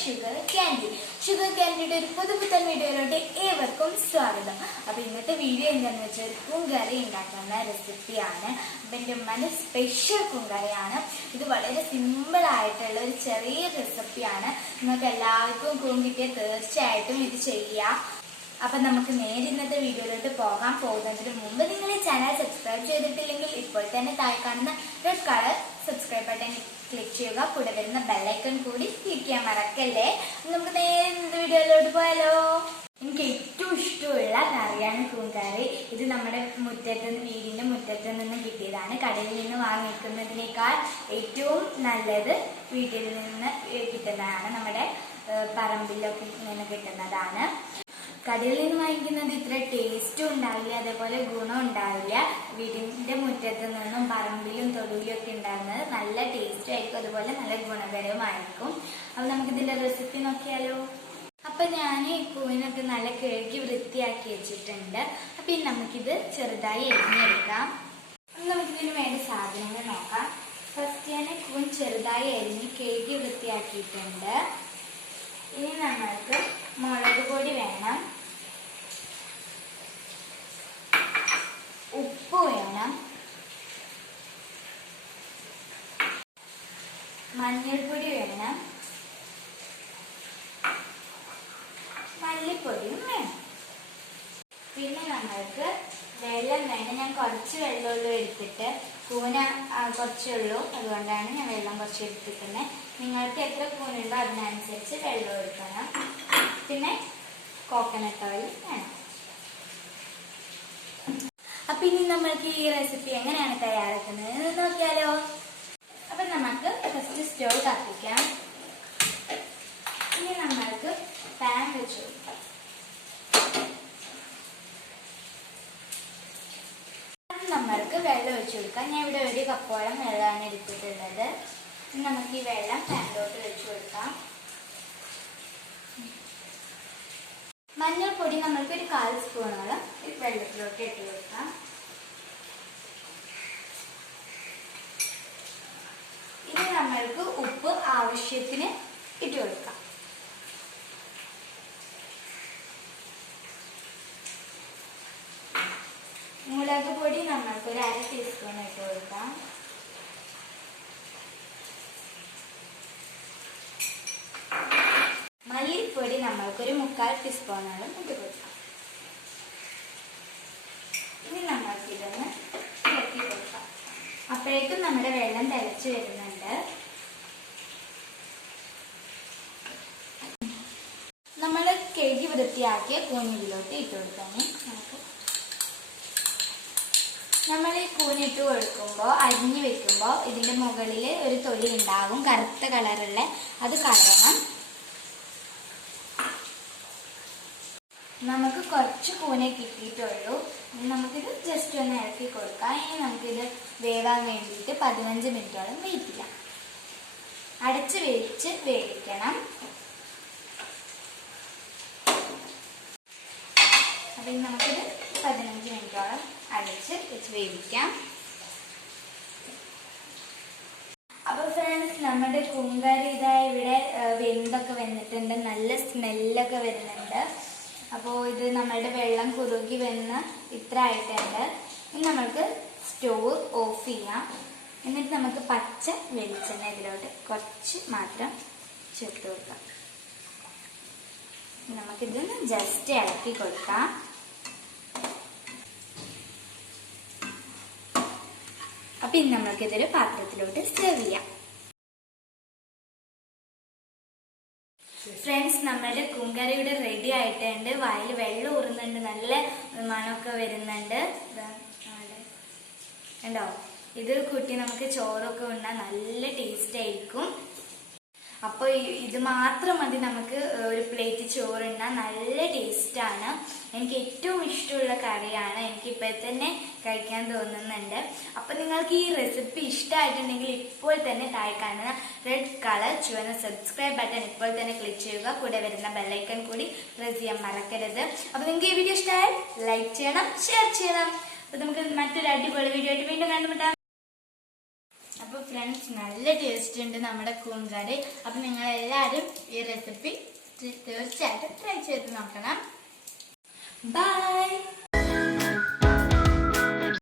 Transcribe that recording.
Sugar candy. Sugar ക്യാൻഡിയുടെ ഒരു പുതുപുത്തൻ വീഡിയോയിലോട്ട് ഏവർക്കും സ്വാഗതം. അപ്പൊ ഇന്നത്തെ വീഡിയോ എന്താണെന്ന് വെച്ചാൽ ഒരു കൂങ്കറി ഉണ്ടാക്കുന്ന റെസിപ്പിയാണ്. അപ്പൊ എൻ്റെ ഉമ്മൻ്റെ സ്പെഷ്യൽ കൂങ്കറിയാണ്. ഇത് വളരെ സിമ്പിൾ ആയിട്ടുള്ള ഒരു ചെറിയ റെസിപ്പിയാണ്. നിങ്ങൾക്ക് എല്ലാവർക്കും കൂങ്കിട്ടിയാൽ തീർച്ചയായിട്ടും ഇത് ചെയ്യാം. അപ്പൊ നമുക്ക് നേരെ ഇന്നത്തെ വീഡിയോയിലോട്ട് പോകുന്നതിന് മുമ്പ് നിങ്ങൾ ഈ ചാനൽ സബ്സ്ക്രൈബ് ചെയ്തിട്ടില്ലെങ്കിൽ ഇപ്പോൾ തന്നെ താഴെ കാണുന്ന red colour subscribe button click ചെയ്യുക. കൂടെ വരുന്ന ബെല്ലൈക്കൺ കൂടി ക്ലിക്ക് ചെയ്യാൻ മറക്കല്ലേ. നമുക്ക് നേരെ ഇന്നത്തെ വീഡിയോയിലോട്ട് പോയാലോ. എനിക്ക് ഏറ്റവും ഇഷ്ടമുള്ള കറിയാണ് കൂങ്കറി. ഇത് നമ്മുടെ വീടിന്റെ മുറ്റത്ത് നിന്ന് കിട്ടിയതാണ്. കടയിൽ നിന്ന് വാങ്ങിക്കുന്നതിനേക്കാൾ ഏറ്റവും നല്ലത് വീട്ടിൽ നിന്ന് കിട്ടുന്നതാണ്. നമ്മുടെ പറമ്പിലൊക്കെ നിന്ന് കിട്ടുന്നതാണ്. കടയിൽ നിന്ന് വാങ്ങിക്കുന്നത് ഇത്ര ടേസ്റ്റും ഉണ്ടാവില്ല, അതേപോലെ ഗുണം ഉണ്ടാവില്ല. വീടിന്റെ മുറ്റത്ത് നിന്നും പറമ്പിലും തൊടുവിലും ഒക്കെ ഉണ്ടാകുന്നത് നല്ല ടേസ്റ്റും ആയിരിക്കും, അതുപോലെ നല്ല ഗുണകരവുമായിരിക്കും. അപ്പൊ നമുക്കിതിന്റെ റെസിപ്പി നോക്കിയാലോ. അപ്പൊ ഞാൻ ഈ കൂവിനൊക്കെ നല്ല കഴുകി വൃത്തിയാക്കി വെച്ചിട്ടുണ്ട്. അപ്പൊ ഇനി നമുക്കിത് ചെറുതായി എരിഞ്ഞെടുക്കാം. നമുക്കിതിന് വേണ്ട സാധനങ്ങൾ നോക്കാം. ഫസ്റ്റ് ഞാൻ കൂൻ ചെറുതായി എരിഞ്ഞ് കഴുകി വൃത്തിയാക്കിയിട്ടുണ്ട്. ഇനി നമ്മൾക്ക് മുളക് പൊടി വേണം, ഉപ്പ് വേണം, മഞ്ഞൾപ്പൊടി വേണം, മല്ലിപ്പൊടിയും വേണം. പിന്നെ നമ്മൾക്ക് വെള്ളം വേണം. ഞാൻ കുറച്ച് വെള്ളമുള്ളൂ എടുത്തിട്ട്, കൂന കുറച്ചുള്ളൂ, അതുകൊണ്ടാണ് ഞാൻ വെള്ളം കുറച്ച് എടുത്തിട്ടുണ്ട്. നിങ്ങൾക്ക് എത്ര കൂനുണ്ടോ അതിനനുസരിച്ച് വെള്ളം എടുക്കണം. പിന്നെ കോക്കനട്ട് ഓയിൽ വേണം. അപ്പൊ ഇനി നമ്മൾക്ക് ഈ റെസിപ്പി എങ്ങനെയാണ് തയ്യാറാക്കുന്നത് നോക്കിയാലോ. അപ്പൊ നമുക്ക് ഫസ്റ്റ് സ്റ്റവ് കത്തിക്കാം. ഇനി നമ്മൾക്ക് പാൻ വെച്ച് കൊടുക്കാം. നമ്മൾക്ക് വെള്ളം ഒഴിച്ചു കൊടുക്കാം. ഞാൻ ഇവിടെ 1 കപ്പോളം വെള്ളമാണ് എടുത്തിട്ടുള്ളത്. നമുക്ക് ഈ വെള്ളം പാനിലോട്ട് വെച്ച് കൊടുക്കാം. മഞ്ഞൾപ്പൊടി നമ്മൾക്ക് ഒരു 1/4 സ്പൂണോളം വെള്ളത്തിലോട്ട് ഇട്ട് കൊടുക്കാം. ഇനി നമ്മൾക്ക് ഉപ്പ് ആവശ്യത്തിന് ഇട്ട് കൊടുക്കാം. മുളക് പൊടി നമ്മൾക്ക് ഒരു 1/2 ടീസ്പൂൺ ഇട്ട് കൊടുക്കാം. മല്ലിപ്പൊടി നമ്മൾക്കൊരു 1/4 ടീസ്പൂണോളം ഇട്ട് കൊടുക്കാം. ഇനി നമ്മൾക്കിതൊന്ന് ഇളക്കി കൊടുക്കാം. അപ്പോഴേക്കും നമ്മുടെ വെള്ളം തിളച്ച് വരുന്നുണ്ട്. നമ്മൾ കഴുകി വൃത്തിയാക്കിയ കൂനിലോട്ട് ഇട്ട് കൊടുക്കാം. നമ്മൾ ഈ കൂനിട്ട് കൊടുക്കുമ്പോൾ അരിഞ്ഞു വെക്കുമ്പോൾ ഇതിന്റെ മുകളിൽ ഒരു തൊലി ഉണ്ടാകും, കറുത്ത കളറുള്ള, അത് കളയണം. നമുക്ക് കുറച്ച് കൂനെ കിട്ടിയിട്ടുള്ളൂ. നമുക്കിത് ജസ്റ്റ് ഒന്ന് ഇറക്കി കൊടുക്കാം. ഇനി നമുക്കിത് വേവാൻ വേണ്ടിയിട്ട് 15 മിനിറ്റോളം വെയിറ്റ് ചെയ്യാം. അടച്ച് വെച്ച് വേവിക്കണം. അപ്പം നമുക്കിത് 15 മിനിറ്റോളം അടച്ച് വെച്ച് വേവിക്കാം. അപ്പോൾ ഫ്രണ്ട്സ്, നമ്മുടെ കൂങ്കറി ഇതാ ഇവിടെ വെന്തൊക്കെ വന്നിട്ടുണ്ട്. നല്ല സ്മെല്ലൊക്കെ വരുന്നുണ്ട്. അപ്പോൾ ഇത് നമ്മളുടെ വെള്ളം കുറുകി വന്ന് ഇത്ര ആയിട്ടുണ്ട്. ഇനി നമ്മൾക്ക് സ്റ്റവ് ഓഫ് ചെയ്യാം. എന്നിട്ട് നമുക്ക് പച്ച വെളിച്ചെണ്ണ ഇതിലോട്ട് കുറച്ച് മാത്രം ചേർത്ത് കൊടുക്കാം. നമുക്കിതൊന്ന് ജസ്റ്റ് ഇളക്കി കൊടുക്കാം. അപ്പം ഇനി നമ്മൾക്കിതൊരു പാത്രത്തിലോട്ട് സെർവ് ചെയ്യാം. ഫ്രണ്ട്സ്, നമ്മുടെ കൂങ്കറിയുടെ റെഡി ആയിട്ടുണ്ട്. വായിൽ വെള്ളം ഊറുന്നുണ്ട്, നല്ല മണമൊക്കെ വരുന്നുണ്ട്. കണ്ടോ, ഇത് കൂട്ടി നമുക്ക് ചോറൊക്കെ ഉണ്ണാൻ നല്ല ടേസ്റ്റ് ആയിരിക്കും. അപ്പോൾ ഇത് മാത്രം മതി നമുക്ക് ഒരു പ്ലേറ്റ് ചോറുണ്ണാൻ. നല്ല ടേസ്റ്റാണ്. എനിക്ക് ഏറ്റവും ഇഷ്ടമുള്ള കറിയാണ്. എനിക്കിപ്പോൾ തന്നെ കഴിക്കാൻ തോന്നുന്നുണ്ട്. അപ്പം നിങ്ങൾക്ക് ഈ റെസിപ്പി ഇഷ്ടമായിട്ടുണ്ടെങ്കിൽ ഇപ്പോൾ തന്നെ താഴെ കാണുന്ന റെഡ് കളർ ചുവന്ന സബ്സ്ക്രൈബ് ബട്ടൺ ഇപ്പോൾ തന്നെ ക്ലിക്ക് ചെയ്യുക. കൂടെ വരുന്ന ബെല്ലൈക്കൺ കൂടി പ്രസ് ചെയ്യാൻ മറക്കരുത്. അപ്പോൾ നിങ്ങൾക്ക് ഈ വീഡിയോ ഇഷ്ടമായാൽ ലൈക്ക് ചെയ്യണം, ഷെയർ ചെയ്യണം. അപ്പോൾ നമുക്ക് മറ്റൊരു അടിപൊളി വീഡിയോ ആയിട്ട് വീണ്ടും കണ്ടുമുട്ടാം. അപ്പോൾ ഫ്രണ്ട്സ്, നല്ല ടേസ്റ്റ് ഉണ്ട് നമ്മുടെ കൂൺകറി. അപ്പൊ നിങ്ങൾ എല്ലാവരും ഈ റെസിപ്പി തീർച്ചയായിട്ടും ട്രൈ ചെയ്ത് നോക്കണം. ബൈ.